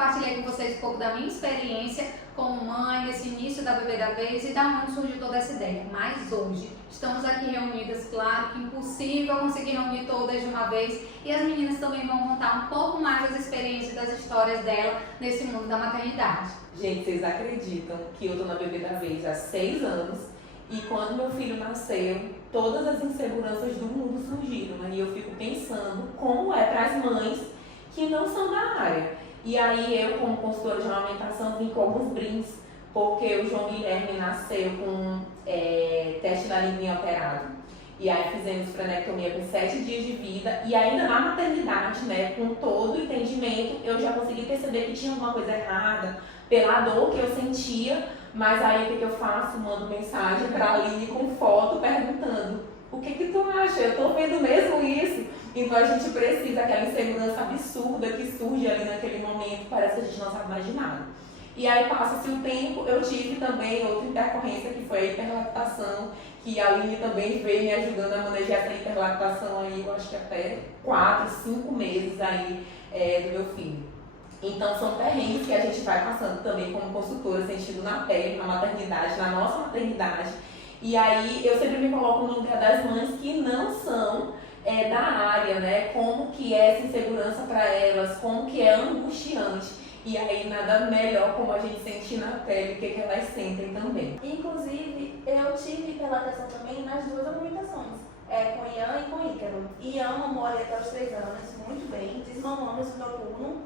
compartilhei com vocês um pouco da minha experiência como mãe, nesse início da Bebê da Vez e da onde surgiu toda essa ideia. Mas hoje estamos aqui reunidas, claro que impossível conseguir reunir todas de uma vez e as meninas também vão contar um pouco mais das experiências, das histórias dela nesse mundo da maternidade. Gente, vocês acreditam que eu tô na Bebê da Vez há 6 anos e quando meu filho nasceu, todas as inseguranças do mundo surgiram, né? E eu fico pensando como é para as mães que não são da área. E aí eu, como consultora de amamentação, vim com alguns brindes, porque o João Guilherme nasceu com teste na linguinha alterado. E aí fizemos frenectomia com 7 dias de vida e ainda na maternidade, né, com todo o entendimento, eu já consegui perceber que tinha alguma coisa errada pela dor que eu sentia, mas aí o que eu faço? Mando mensagem pra Aline com foto perguntando: o que tu acha? Eu tô vendo mesmo isso? Então a gente precisa daquela insegurança absurda que surge ali naquele momento, parece que a gente não sabe mais de nada. E aí passa-se o tempo, eu tive também outra intercorrência que foi a hiperlactação, que a Aline também veio me ajudando a manejar essa hiperlactação aí, eu acho que até 4, 5 meses aí do meu filho. Então são perrengues que a gente vai passando também como consultora, sentindo na pele, na maternidade, na nossa maternidade. E aí eu sempre me coloco no lugar das mães que não são da área, né? Como que é essa insegurança para elas, como que é angustiante. E aí nada melhor como a gente sentir na pele o que elas sentem também. Inclusive, eu tive hiperlactação também nas 2 amamentações, com Ian e com Ícaro. Ian mamou ali até os 3 anos, muito bem. Desmamamos o meu turno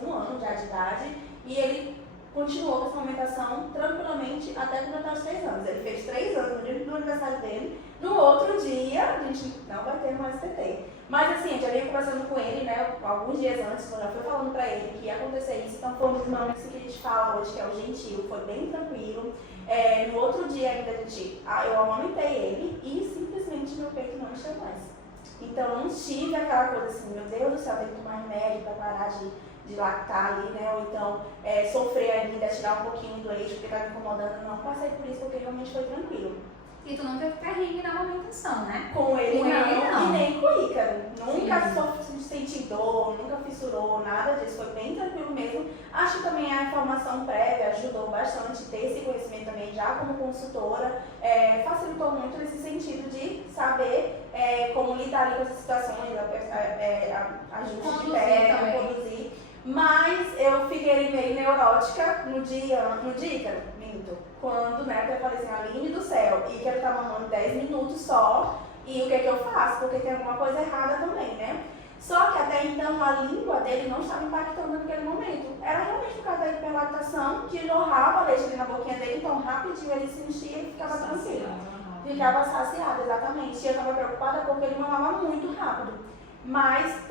com 1 ano já de idade e ele continuou com essa amamentação tranquilamente até completar os 3 anos. Ele fez 3 anos no dia do aniversário dele. No outro dia, a gente não vai ter mais TT. Mas assim, a gente já veio conversando com ele, né, alguns dias antes, eu já fui falando pra ele que ia acontecer isso. Então foi um dos momentos que a gente fala hoje, que é o gentil, foi bem tranquilo. No outro dia ainda eu amamentei ele e simplesmente meu peito não encheu mais. Então eu não tive aquela coisa assim, meu Deus do céu, tenho que tomar remédio pra parar de lactar ali, né? Ou então sofrer ainda, tirar um pouquinho do leite porque tá me incomodando. Não passei por isso porque realmente foi tranquilo. E tu não teve perrengue na amamentação, né? Com ele não, e nem com o Ícaro. Nunca senti dor, nunca fissurou, nada disso. Foi bem tranquilo mesmo. Acho que também a informação prévia ajudou bastante, ter esse conhecimento também já como consultora, facilitou muito nesse sentido de saber como lidar ali com essas situações, ajuste de pé, conduzir. Mas eu fiquei meio neurótica no dia Ícaro, minto. Quando, né, eu falei assim, Aline do céu, Ícaro tá mamando 10 minutos só, e o que eu faço? Porque tem alguma coisa errada também, né? Só que até então a língua dele não estava impactando naquele momento. Era realmente por causa da hiperlactação, que jorrava leite ali na boquinha dele, então rapidinho ele se enchia e ficava tranquilo. Ficava saciado, exatamente. E eu estava preocupada porque ele mamava muito rápido. Mas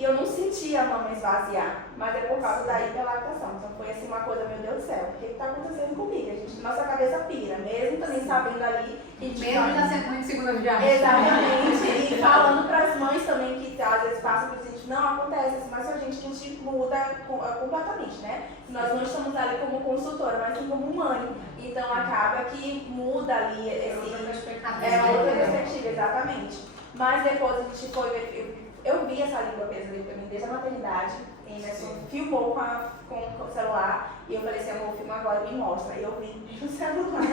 eu não sentia a mama esvaziar, mas é por causa da hiperlactação. Então foi assim uma coisa, meu Deus do céu, o que está acontecendo comigo? Nossa cabeça pira, mesmo também sabendo ali que mesmo já sendo muito segura de ar. Exatamente, e falando para as mães também que às vezes passam por isso, não acontece isso, mas a gente muda completamente, né? Nós não estamos ali como consultora, mas sim como mãe. Então acaba que muda ali outra perspectiva, exatamente. Mas depois a gente foi. Eu vi essa língua presa dele pra mim desde a maternidade, e Emerson filmou com o celular, e eu falei assim, eu vou filmar agora e me mostra. E eu vi no celular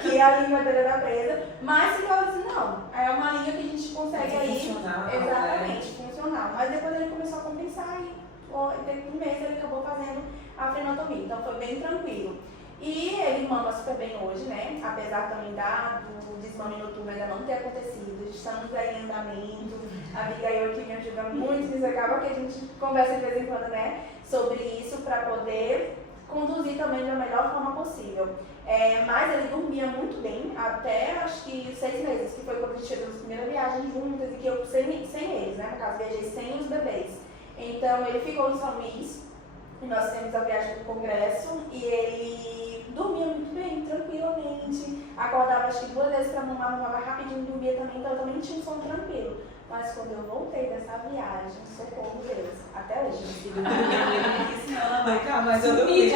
que a língua dele era presa, mas eu falei assim, não, é uma língua que a gente consegue aí, exatamente, funcional. Mas depois ele começou a compensar e dentro de um mês ele acabou fazendo a frenotomia, então foi bem tranquilo. E ele mama super bem hoje, né? Apesar também do desmame noturno ainda não ter acontecido, estamos aí em andamento. A Abigail que me ajuda muito, isso acaba que a gente conversa de vez em quando, né? Sobre isso para poder conduzir também da melhor forma possível. Mas ele dormia muito bem, até acho que 6 meses, que foi quando a gente chegou na primeira viagem juntas e que eu sem eles, né? No caso, viajei sem os bebês. Então ele ficou em São Luís. E nós temos a viagem do congresso e ele dormia muito bem, tranquilamente. Acordava acho que 2 vezes para mamar, mamava rapidinho, dormia também, então eu também tinha um sono tranquilo. Mas quando eu voltei dessa viagem, socorro Deus, até hoje. Nunca mais eu dormi,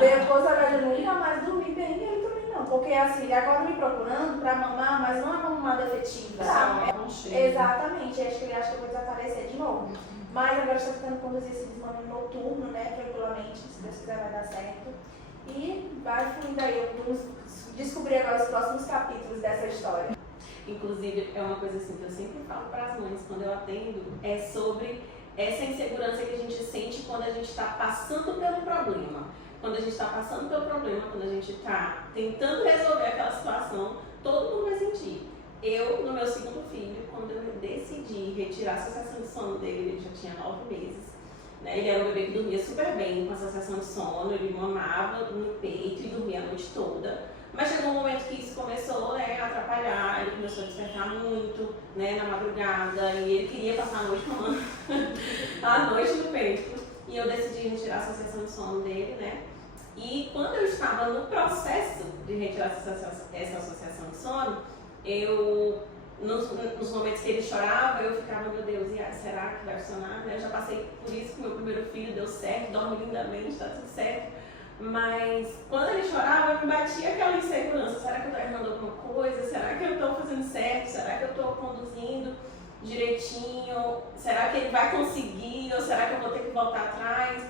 Depois eu nunca mais dormi bem e ele também não. Porque assim, ele acorda me procurando para mamar, mas não é uma mamada efetiva. Exatamente, acho que ele acha que eu vou desaparecer de novo. Mas agora está tentando conduzir esse desmame noturno, né, tranquilamente, se Deus quiser vai dar certo. E vai fluindo aí, vamos descobrir agora os próximos capítulos dessa história. Inclusive, é uma coisa assim que eu sempre falo para as mães quando eu atendo, é sobre essa insegurança que a gente sente quando a gente está passando pelo problema. Quando a gente está passando pelo problema, quando a gente está tentando resolver aquela situação, todo mundo vai sentir. Eu, no meu segundo filho, quando eu decidi retirar a associação de sono dele, ele já tinha 9 meses. Né? Ele era um bebê que dormia super bem com a associação de sono, ele mamava no peito e dormia a noite toda. Mas chegou um momento que isso começou a atrapalhar, ele começou a despertar muito, né, na madrugada, e ele queria passar a noite mamando a noite no peito. E eu decidi retirar a associação de sono dele, né? E quando eu estava no processo de retirar essa associação de sono, nos momentos que ele chorava, eu ficava, meu Deus, e aí, será que vai funcionar? Eu já passei por isso com meu primeiro filho, deu certo, dorme lindamente, está tudo certo. Mas quando ele chorava, me batia aquela insegurança. Será que eu estou errando alguma coisa? Será que eu estou fazendo certo? Será que eu estou conduzindo direitinho? Será que ele vai conseguir? Ou será que eu vou ter que voltar atrás?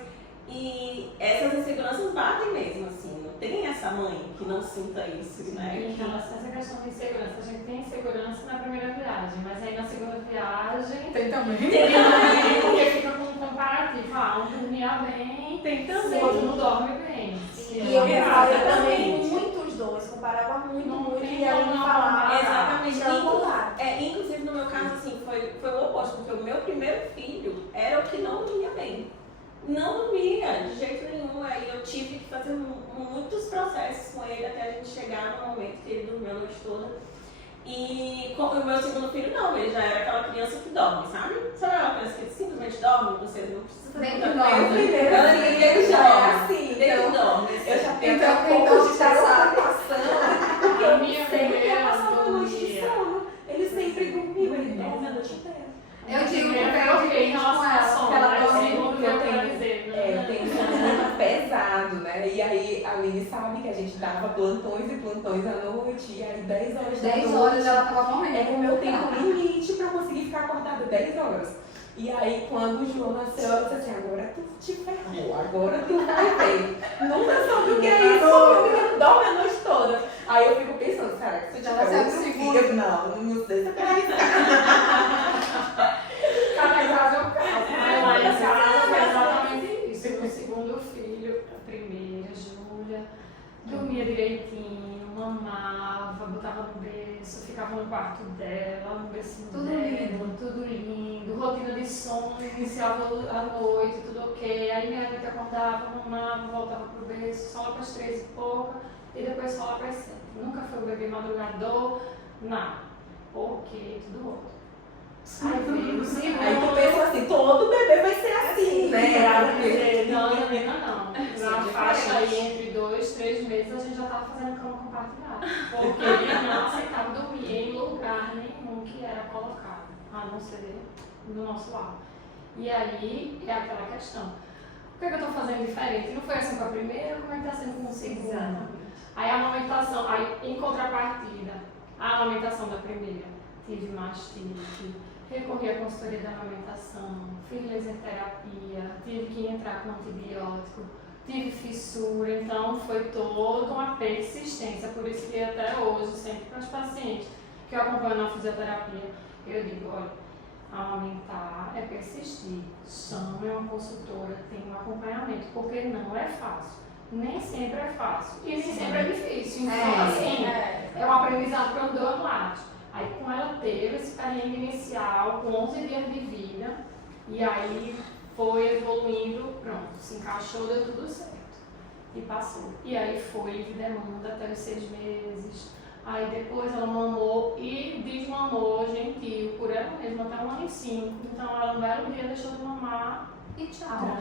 E essas inseguranças batem mesmo, assim. Não tem essa mãe que não sinta isso, né? Em relação a essa questão de insegurança, a gente tem insegurança na primeira viagem, mas aí na segunda viagem Tem também. tem também, porque fica com um comparativo. Um dormia bem, Tem o também. outro não dorme bem. E eu comparava também Exatamente. muito os dois, comparava muito, Não muito, tem e ela como me não falava. Exatamente. Não comparar. Inclusive, no meu caso, assim, foi o oposto, porque o meu primeiro filho era o que não dormia bem. Não dormia, de jeito nenhum. Aí eu tive que fazer muitos processos com ele até a gente chegar no momento que ele dormiu a noite toda. E com o meu segundo filho, não, ele já era aquela criança que dorme, sabe? Sabe aquela criança que simplesmente dorme, você não precisa fazer Nem muita que dorme. coisa. Ele já é assim, Ele então dorme. eu já tenho Então, até um pouco de estressado. preocupação, porque A eu minha sempre primeira passava a noite de dormia. sono. Ele sempre dormiu, ele dorme a noite inteira. Eu digo Primeiro porque eu eu fiquei em divido relação com a ela, sono, porque ela mas dorme segundo muito, eu eu tenho- dizer, Eu tenho um sono muito pesado, né? E aí a Aline sabe que a gente dava plantões e plantões à noite, e aí 10 horas da 10 noite horas ela tava morrendo. era o meu tempo limite pra conseguir ficar acordada 10 horas. E aí quando o João nasceu, eu disse assim, agora tu te ferrou, agora tu vai ver. Nunca soube o que é isso, meu menino dorme a noite toda. Aí eu fico pensando, será que se eu Ela tiver se outro segura. filho, não sei se eu quero arriscar. Cada caso é um caso. Aí lá em casa foi exatamente isso. O segundo filho, a primeira, Júlia, dormia direitinho, mamava, botava no berço, ficava no quarto dela, no bercinho Tudo dela, lindo. tudo lindo, rotina de sono, iniciava à noite, tudo ok. Aí minha noite acordava, mamava, voltava pro berço, só lá para as 3 e pouca, e depois só lá para as 7. Nunca foi um bebê madrugador, nada. Ok, tudo ótimo. Aí veio o segundo. Aí tu pensa assim, todo bebê vai ser assim, né? Porque- Não, não. Sim, Na diferente. faixa aí entre 2 e 3 meses a gente já estava fazendo cama compartilhada. Porque ele não aceitava dormir em lugar nenhum que era colocado, a não ser do nosso lado. E aí é aquela questão. O que é que eu estou fazendo diferente? Não foi assim com a primeira, como é que está sendo com a segunda? Aí a amamentação, aí em contrapartida, a amamentação da primeira, tive mastite, recorri à consultoria da amamentação, fiz laser terapia, tive que entrar com antibiótico, tive fissura, então foi toda uma persistência, por isso que até hoje, sempre para os pacientes que eu acompanho na fisioterapia, eu digo, olha, amamentar é persistir, chame uma consultora, tem um acompanhamento, porque não é fácil, nem sempre é fácil e nem sempre é difícil, então assim, é um aprendizado para os dois lados. Aí com ela teve esse perrengue inicial, com 11 dias de vida, e aí foi evoluindo, pronto, se encaixou, deu tudo certo. E passou. E aí foi de demanda até os 6 meses. Aí depois ela mamou e desmamou gentil por ela mesma até 1 ano e 5. Então ela um belo dia deixou de mamar. E tchau.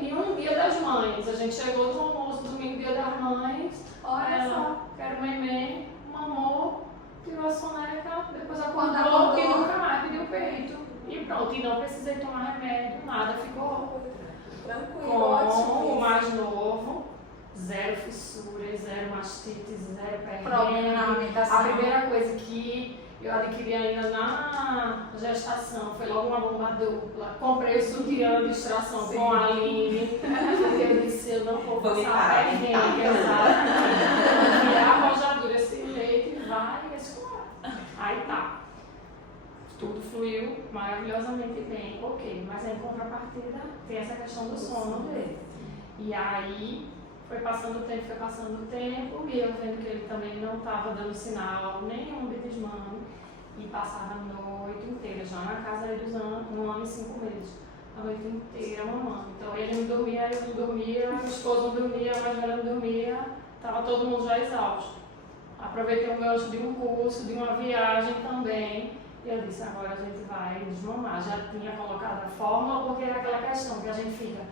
Em um dia das mães. A gente chegou do almoço, domingo, dia das mães. Olha Ela, só. quero neném, mamou, tirou a soneca, depois Quando acordou acordou. e nunca mais pediu peito. E pronto, e não precisei tomar remédio, nada, ficou Tranquilo, com ótimo. o mais novo, 0 fissuras, 0 mastite, 0 Problema na perrengue. amamentação. A primeira coisa que Eu adquiri ainda na gestação, foi logo uma bomba dupla. Comprei o sutiã de extração com a Aline, porque eu disse, eu não vou passar perrengue, exato. Virar a rojadura, esse leite vai escoar. Aí tá. Tudo fluiu maravilhosamente bem, ok. Mas em contrapartida tem essa questão do sono dele. E aí foi passando o tempo, e eu vendo que ele também não estava dando sinal nenhum de desmame. E passava a noite inteira, já na casa deles, 1 ano e 5 meses. A noite inteira mamando. Então ele não dormia, eu não dormia, meu esposo não dormia, a mais velha não dormia, estava todo mundo já exausto. Aproveitei um gancho de um curso, de uma viagem também. E eu disse, agora a gente vai desmamar. Já tinha colocado a fórmula, porque era aquela questão que a gente fica,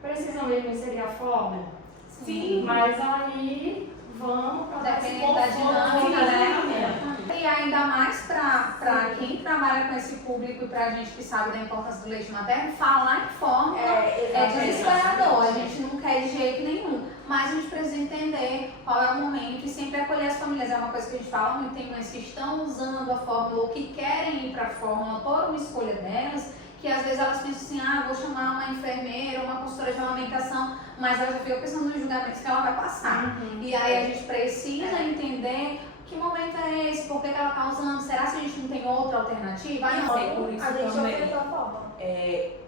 precisa mesmo inserir a fórmula? Sim. Mas aí, vamos para Depende da dinâmica, né? E ainda mais para quem trabalha com esse público e para a gente que sabe da importância do leite materno, falar em fórmula é desesperador. A gente não quer de jeito nenhum. Mas a gente precisa entender qual é o momento e sempre acolher as famílias. É uma coisa que a gente fala muito, tem mães que estão usando a fórmula ou que querem ir para a fórmula por uma escolha delas, que às vezes elas pensam assim, vou chamar uma enfermeira, uma consultora de amamentação, mas ela já fica pensando nos julgamentos que ela vai passar. E aí a gente precisa entender que momento é esse, por que ela está usando, será que a gente não tem outra alternativa? Não sei, por isso A gente também. ofereceu a fórmula.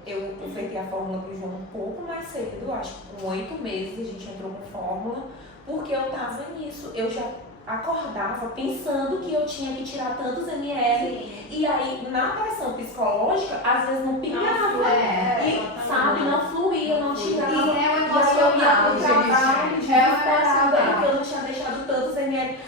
Eu ofertei a fórmula pro João um pouco mais cedo, acho que com 8 meses a gente entrou com fórmula, porque eu tava nisso, eu já acordava pensando que eu tinha que tirar tantos ml, e aí na pressão psicológica, às vezes não pingava, sabe, não fluía, não tirava, E é o e aí eu ia emocional, pro trabalho, gente. É o desesperada, emocional. porque eu não tinha deixado tantos ml.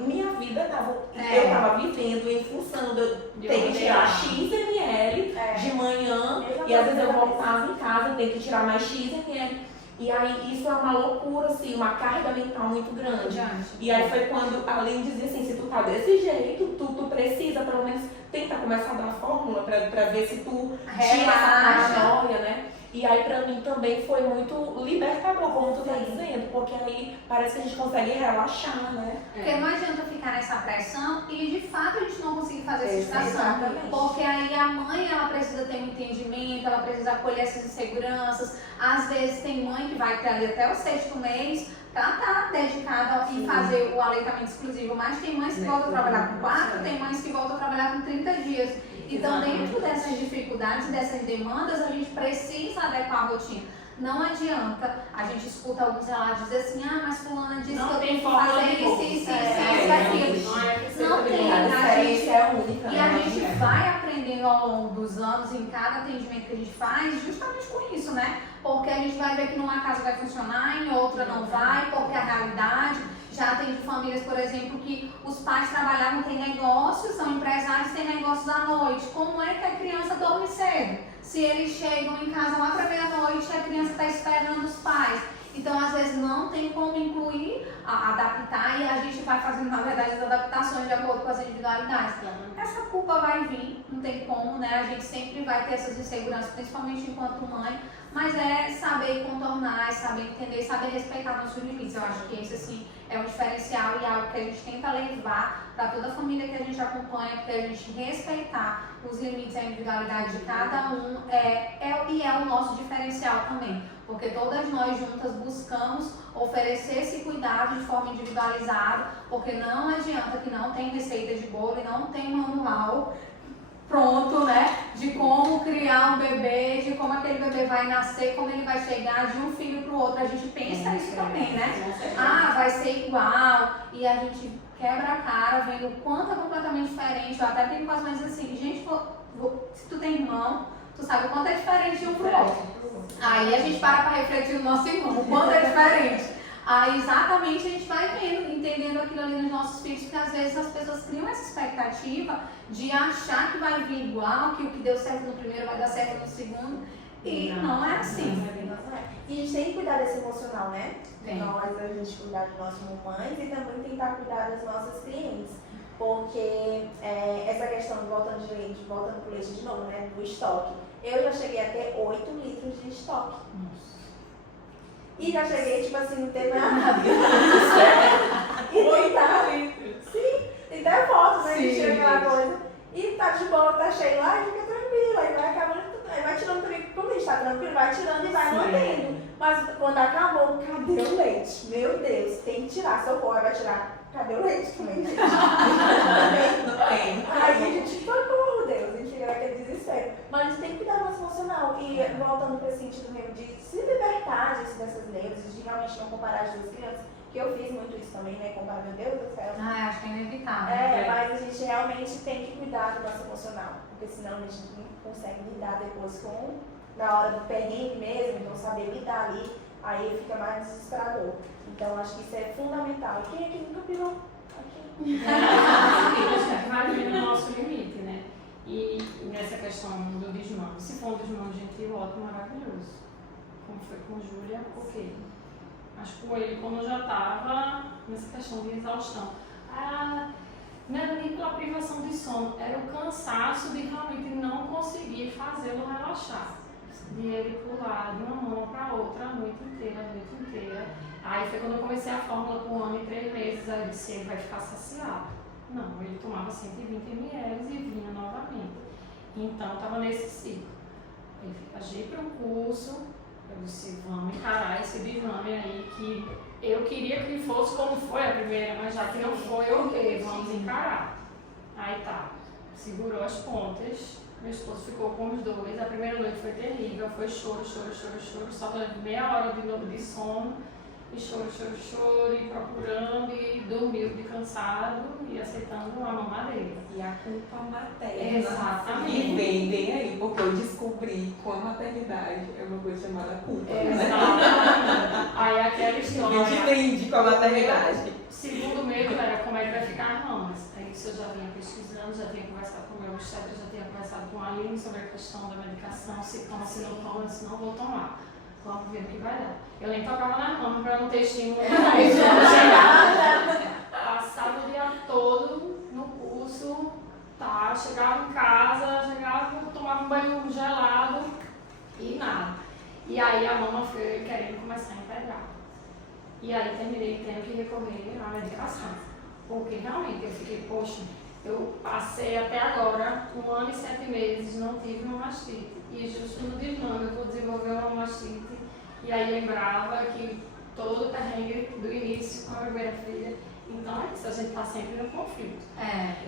Minha vida eu tava vivendo em função de eu ter que tirar X ml de manhã, e às vezes eu voltava em casa, eu tenho que tirar mais X ml. E aí isso é uma loucura, assim, uma carga mental muito grande. E aí foi quando a Aline dizia assim, se tu tá desse jeito, tu precisa pelo menos tentar começar a dar a fórmula pra ver se tu tira essa paranoia, né? E aí pra mim também foi muito libertador, como tu tá dizendo, porque aí parece que a gente consegue relaxar, né? Porque não adianta ficar nessa pressão e de fato a gente não conseguir fazer essa extração. Porque aí a mãe ela precisa ter um entendimento, ela precisa acolher essas inseguranças. Às vezes tem mãe que vai ter ali até o 6º mês pra estar dedicada em fazer o aleitamento exclusivo. Mas tem mães que voltam a trabalhar com 4, tem mães que voltam a trabalhar com 30 dias. Então, dentro dessas dificuldades, dessas demandas, a gente precisa adequar a rotina. Não adianta, a gente escuta alguns relatos dizer assim, mas fulana disse que eu tenho que fazer isso, aquilo. Não tem, a gente é única. E a gente vai aprendendo ao longo dos anos, em cada atendimento que a gente faz, justamente com isso, né? Porque a gente vai ver que numa casa vai funcionar, em outra não vai, porque a realidade... Já atendi famílias, por exemplo, que os pais trabalhavam, têm negócios, são empresários, têm negócios à noite. Como é que a criança dorme cedo? Se eles chegam em casa lá para meia-noite, a criança está esperando os pais. Então, às vezes, não tem como incluir, adaptar, e a gente vai fazendo, na verdade, as adaptações de acordo com as individualidades. Essa culpa vai vir, não tem como, né? A gente sempre vai ter essas inseguranças, principalmente enquanto mãe, mas é saber contornar, é saber entender, saber respeitar nossos limites. Eu acho que esse, assim, é um diferencial e algo que a gente tenta levar para toda a família que a gente acompanha, porque a gente respeitar os limites e a individualidade de cada um e é o nosso diferencial também, porque todas nós juntas buscamos oferecer esse cuidado de forma individualizada, porque não adianta que não tem receita de bolo e não tem manual pronto, né, de como criar um bebê, de como aquele bebê vai nascer, como ele vai chegar de um filho para o outro. A gente pensa isso também, né? Vai ser igual, e a gente quebra a cara vendo o quanto é completamente diferente. Eu até brinco com as mães assim, gente, se tu tem irmão, tu sabe o quanto é diferente de um pro outro. Aí a gente para refletir o nosso irmão, o quanto é diferente. Aí exatamente a gente vai vendo, entendendo aquilo ali nos nossos filhos, porque às vezes as pessoas criam essa expectativa de achar que vai vir igual, que o que deu certo no primeiro vai dar certo no segundo, e não é assim. E a gente tem que cuidar desse emocional, né? Tem. A gente cuidar de nós como mães e também tentar cuidar das nossas clientes. Porque essa questão de voltando pro leite de novo, né? Do estoque. Eu já cheguei a ter 8 litros de estoque. E já cheguei, tipo assim, não ter nada. E tentar. Sim, tem até fotos né? Que tira aquela coisa. E tá de boa, tá cheio lá e fica tranquilo. Aí vai acabando, aí vai tirando também. Quando a gente tá tranquilo, vai tirando e vai mantendo. Mas quando acabou, cadê o leite? Meu Deus, tem que tirar. Socorro, aí vai tirar. Cadê o leite também, gente? Não tem. Aí a gente, socorro, Deus, a gente fica naquele desespero. Mas a gente tem que cuidar do nosso emocional. E voltando para esse sentido mesmo de se libertar dessas neuroses, de realmente não comparar as duas crianças, que eu fiz muito isso também, né? Comparar, meu Deus do céu. Ah, acho que é inevitável. Mas a gente realmente tem que cuidar do nosso emocional. Porque senão a gente não consegue lidar depois na hora do perrengue mesmo, então saber lidar ali, aí fica mais desesperador. Então acho que isso é fundamental. E quem aqui nunca pirou? Aqui. A gente vai ver no nosso limite, né? E nessa questão do desmame, se for um desmame gentil, ótimo, maravilhoso. Como foi com Júlia, ok. Mas com ele, como eu já estava nessa questão de exaustão, não era nem pela privação de sono, era o cansaço de realmente não conseguir fazê-lo relaxar. De ele pular de uma mão para outra a noite inteira. Aí foi quando eu comecei a fórmula com 1 ano e 3 meses, aí eu disse, ele vai ficar saciado. Não, ele tomava 120 ml e vinha novamente. Então estava nesse ciclo. Aí viajei para um curso, eu disse, vamos encarar esse desmame aí, que eu queria que fosse como foi a primeira, mas já que não foi, ok, vamos encarar. Aí tá, segurou as pontas, meu esposo ficou com os dois, a primeira noite foi terrível, foi choro, só meia hora de novo de sono, e choro, e procurando, e dormiu de cansado, e aceitando a mamadeira. E a culpa materna. Exatamente. E vem aí, porque eu descobri com a maternidade é uma coisa chamada culpa. Exatamente. Aí aquela história. Eu entendi com a maternidade. O segundo medo era como é que vai ficar a mamas. Aí isso eu já vinha pesquisando, já tinha conversado com o meu obstetra, já tinha conversado com a Aline sobre a questão da medicação, se toma, se não toma, se não vou tomar. Vamos ver o que vai dar. Eu nem tocava na mama para não ter estímulo. Passava o dia todo no curso, tá? Chegava em casa, tomava um banho gelado e nada. E aí a mama foi querendo começar a integrar. E aí terminei tendo que recorrer à medicação. Porque realmente eu fiquei, poxa, eu passei até agora 1 ano e 7 meses, não tive uma mastite. E justo no desmame eu vou desenvolver uma mastite. E aí lembrava que todo o perrengue do início com a primeira filha. Então é isso, a gente está sempre no conflito.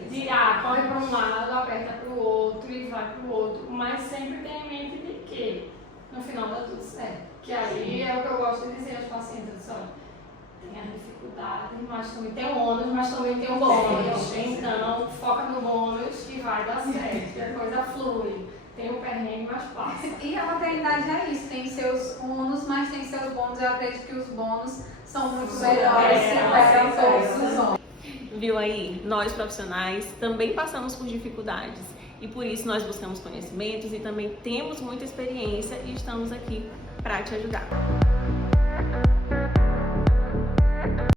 De corre para um lado, aperta para o outro e vai para o outro. Mas sempre tem em mente de que no final dá tudo certo. Que aí é o que eu gosto de dizer aos pacientes, olha, tem a dificuldade, mas também tem o ônus, mas também tem o bônus. Então foca no bônus que vai dar certo, que a coisa flui. Tem o perrengue, mas passa. E a maternidade é isso, tem seus ônus, mas tem seus bônus. Eu acredito que os bônus são muito melhores, superam todos os ônus. Viu aí? Nós profissionais também passamos por dificuldades e por isso nós buscamos conhecimentos e também temos muita experiência e estamos aqui para te ajudar.